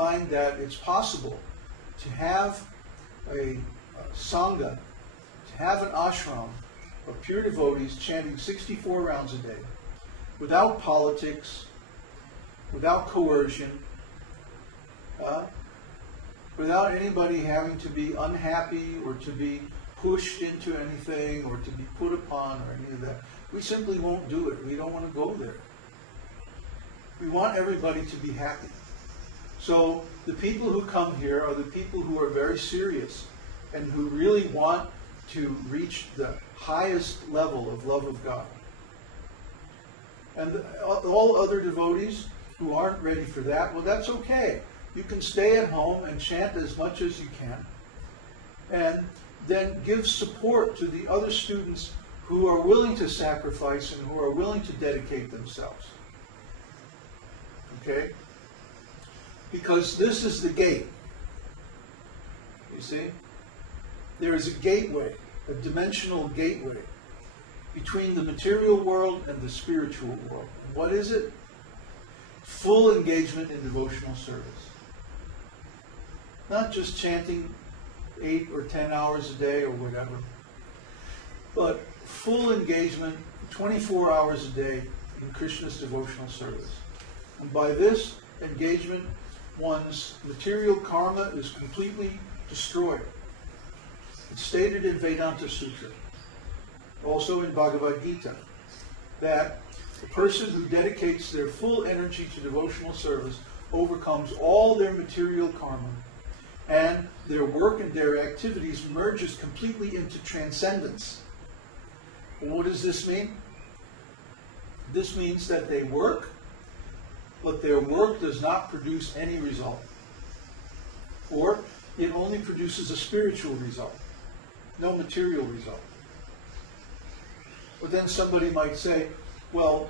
find that it's possible to have a sangha, to have an ashram of pure devotees chanting 64 rounds a day, without politics, without coercion, without anybody having to be unhappy or to be pushed into anything or to be put upon or any of that. We simply won't do it. We don't want to go there. We want everybody to be happy. So the people who come here are the people who are very serious and who really want to reach the highest level of love of God. And all other devotees who aren't ready for that, well, that's okay. You can stay at home and chant as much as you can, and then give support to the other students who are willing to sacrifice and who are willing to dedicate themselves. Okay? Because this is the gate. You see? There is a gateway, a dimensional gateway between the material world and the spiritual world. And what is it? Full engagement in devotional service. Not just chanting 8 or 10 hours a day or whatever, but full engagement 24 hours a day in Krishna's devotional service. And by this engagement, one's material karma is completely destroyed. It's stated in Vedanta Sutra, also in Bhagavad Gita, that the person who dedicates their full energy to devotional service overcomes all their material karma, and their work and their activities merges completely into transcendence. And what does this mean? This means that they work, but their work does not produce any result. Or it only produces a spiritual result, no material result. But then somebody might say, well,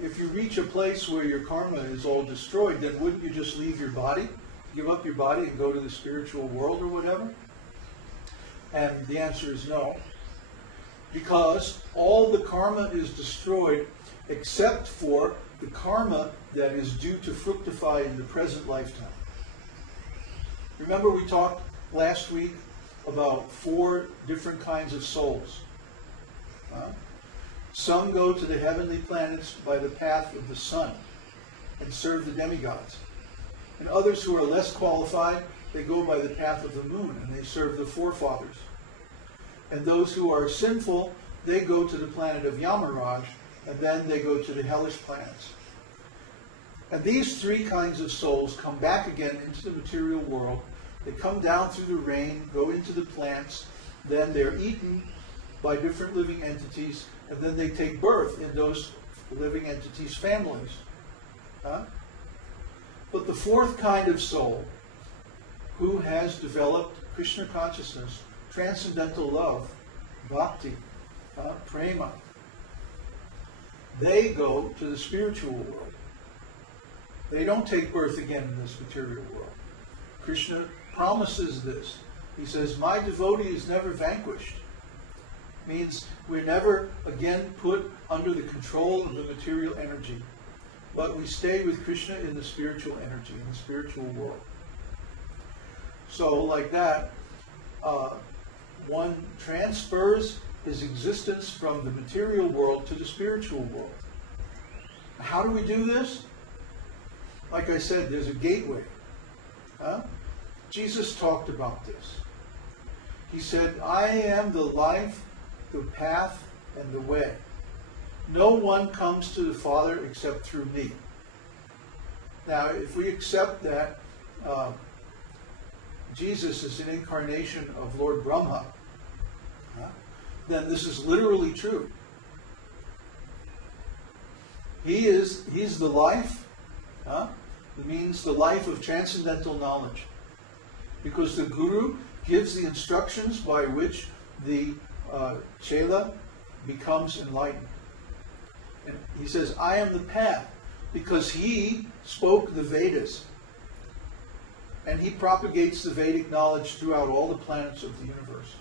if you reach a place where your karma is all destroyed, then wouldn't you just leave your body, give up your body and go to the spiritual world or whatever? And the answer is no. Because all the karma is destroyed except for the karma that is due to fructify in the present lifetime. Remember we talked last week about 4 different kinds of souls. Some go to the heavenly planets by the path of the sun and serve the demigods. And others who are less qualified, they go by the path of the moon and they serve the forefathers. And those who are sinful, they go to the planet of Yamaraj, and then they go to the hellish planets. And these 3 kinds of souls come back again into the material world. They come down through the rain, go into the plants, then they're eaten by different living entities, and then they take birth in those living entities' families. But the 4th kind of soul, who has developed Krishna consciousness, transcendental love, bhakti, prema, they go to the spiritual world. They don't take birth again in this material world. Krishna promises this. He says, my devotee is never vanquished. Means we're never again put under the control of the material energy, but we stay with Krishna in the spiritual energy, in the spiritual world. So like that, one transfers his existence from the material world to the spiritual world. How do we do this? Like I said, there's a gateway. Jesus talked about this. He said, I am the life, the path, and the way. No one comes to the Father except through me. Now, if we accept that Jesus is an incarnation of Lord Brahmā, then this is literally true. He's the life. It means the life of transcendental knowledge. Because the Guru gives the instructions by which the Chela becomes enlightened. And he says, I am the path, because he spoke the Vedas. And he propagates the Vedic knowledge throughout all the planets of the universe.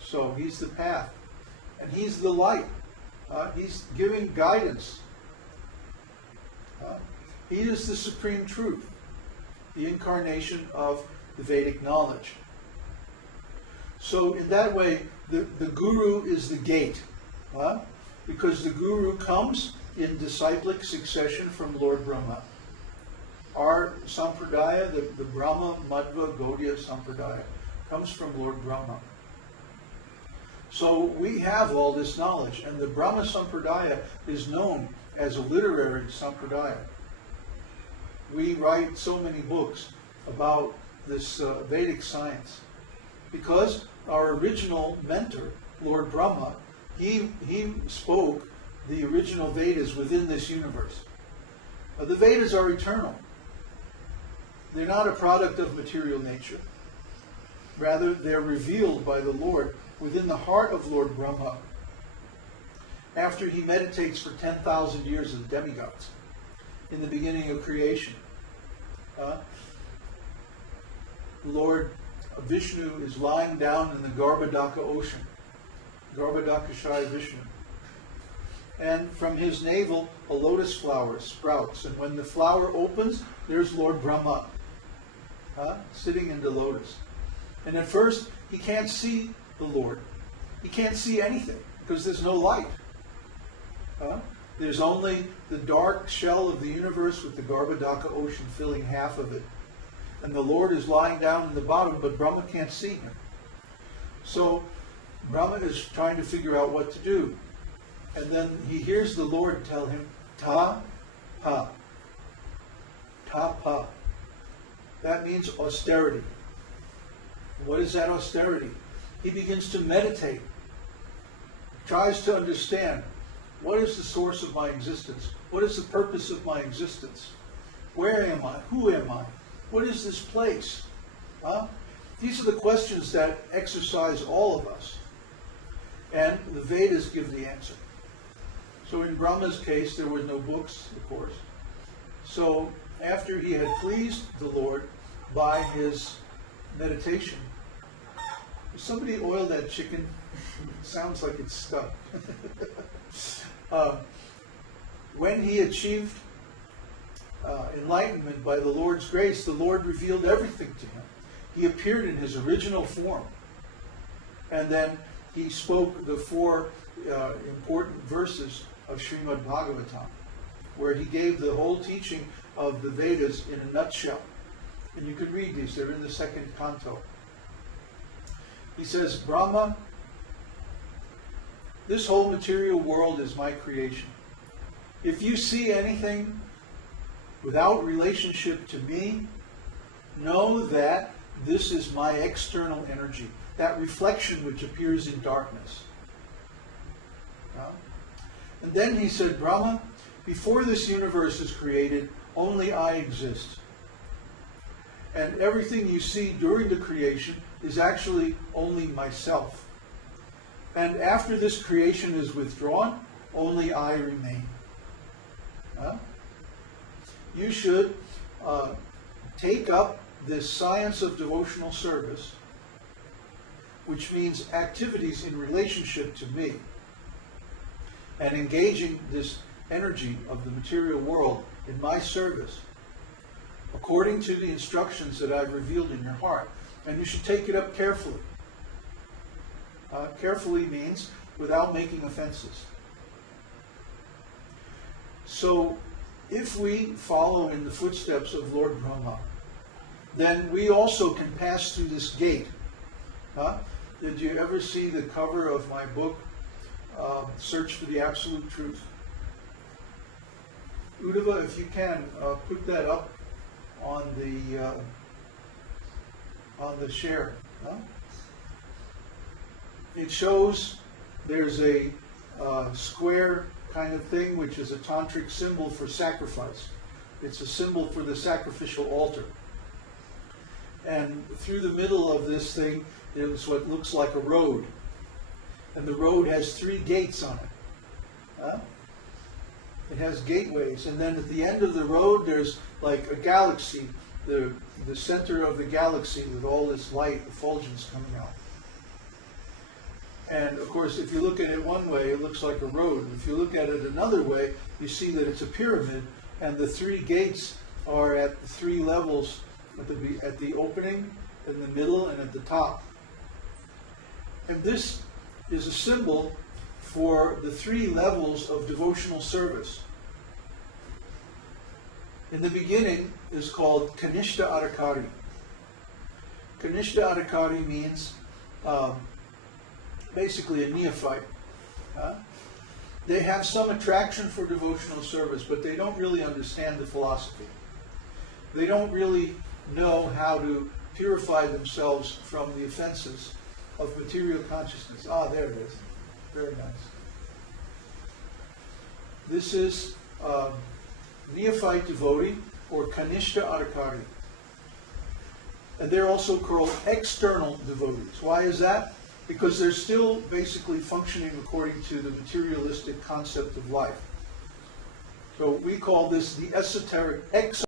So he's the path. And he's the light. He's giving guidance. He is the supreme truth. the incarnation of the Vedic knowledge. So in that way, the guru is the gate, because the guru comes in disciplic succession from Lord Brahma. Our sampradaya, the Brahma, Madhva, Gaudiya sampradaya, comes from Lord Brahma. So we have all this knowledge, and the Brahma sampradaya is known as a literary sampradaya. We write so many books about this Vedic science because our original mentor, Lord Brahma, he spoke the original Vedas within this universe. The Vedas are eternal. They're not a product of material nature. Rather, they're revealed by the Lord within the heart of Lord Brahma after he meditates for 10,000 years as demigods in the beginning of creation. Lord Vishnu is lying down in the Garbhodaka ocean, Garbhodakashaya Vishnu. And from his navel, a lotus flower sprouts. And when the flower opens, there's Lord Brahma, sitting in the lotus. And at first, he can't see the Lord. He can't see anything because there's no light. There's only the dark shell of the universe with the Garbhodaka ocean filling half of it. And the Lord is lying down in the bottom, but Brahma can't see him. So Brahma is trying to figure out what to do. And then he hears the Lord tell him, Ta Pa. Ta Pa. That means austerity. What is that austerity? He begins to meditate. Tries to understand, what is the source of my existence? What is the purpose of my existence? Where am I? Who am I? What is this place? These are the questions that exercise all of us. And the Vedas give the answer. So in Brahma's case, there were no books, of course. So after he had pleased the Lord by his meditation, somebody oil that chicken. It sounds like it's stuck. When he achieved enlightenment by the Lord's grace, the Lord revealed everything to him. He appeared in his original form. And then he spoke the 4 important verses of Srimad Bhagavatam, where he gave the whole teaching of the Vedas in a nutshell. And you can read these, they're in the 2nd canto. He says, Brahma, this whole material world is my creation. If you see anything without relationship to me, know that this is my external energy, that reflection which appears in darkness. And then he said, Brahma, before this universe is created, only I exist. And everything you see during the creation is actually only myself. And after this creation is withdrawn, only I remain. You should take up this science of devotional service, which means activities in relationship to me, and engaging this energy of the material world in my service, according to the instructions that I've revealed in your heart. And you should take it up carefully. Carefully means without making offenses. So, if we follow in the footsteps of Lord Brahma, then we also can pass through this gate. Did you ever see the cover of my book, Search for the Absolute Truth? Uddhava, if you can, put that up on the share. It shows there's a square kind of thing, which is a tantric symbol for sacrifice. It's a symbol for the sacrificial altar. And through the middle of this thing is what looks like a road. And the road has 3 gates on it. It has gateways. And then at the end of the road, there's like a galaxy, the center of the galaxy with all this light, effulgence coming out. And of course, if you look at it one way, it looks like a road. If you look at it another way, you see that it's a pyramid, and the 3 gates are at the 3 levels at the opening, in the middle, and at the top. And this is a symbol for the 3 levels of devotional service. In the beginning is called Kṛṣṇa Adhikari. Kṛṣṇa Adhikari means basically a neophyte. They have some attraction for devotional service, but they don't really understand the philosophy. They don't really know how to purify themselves from the offenses of material consciousness. Ah, there it is. Very nice. This is neophyte devotee, or Kṛṣṇa Adhikari. And they're also called external devotees. Why is that? Because they're still basically functioning according to the materialistic concept of life. So we call this the esoteric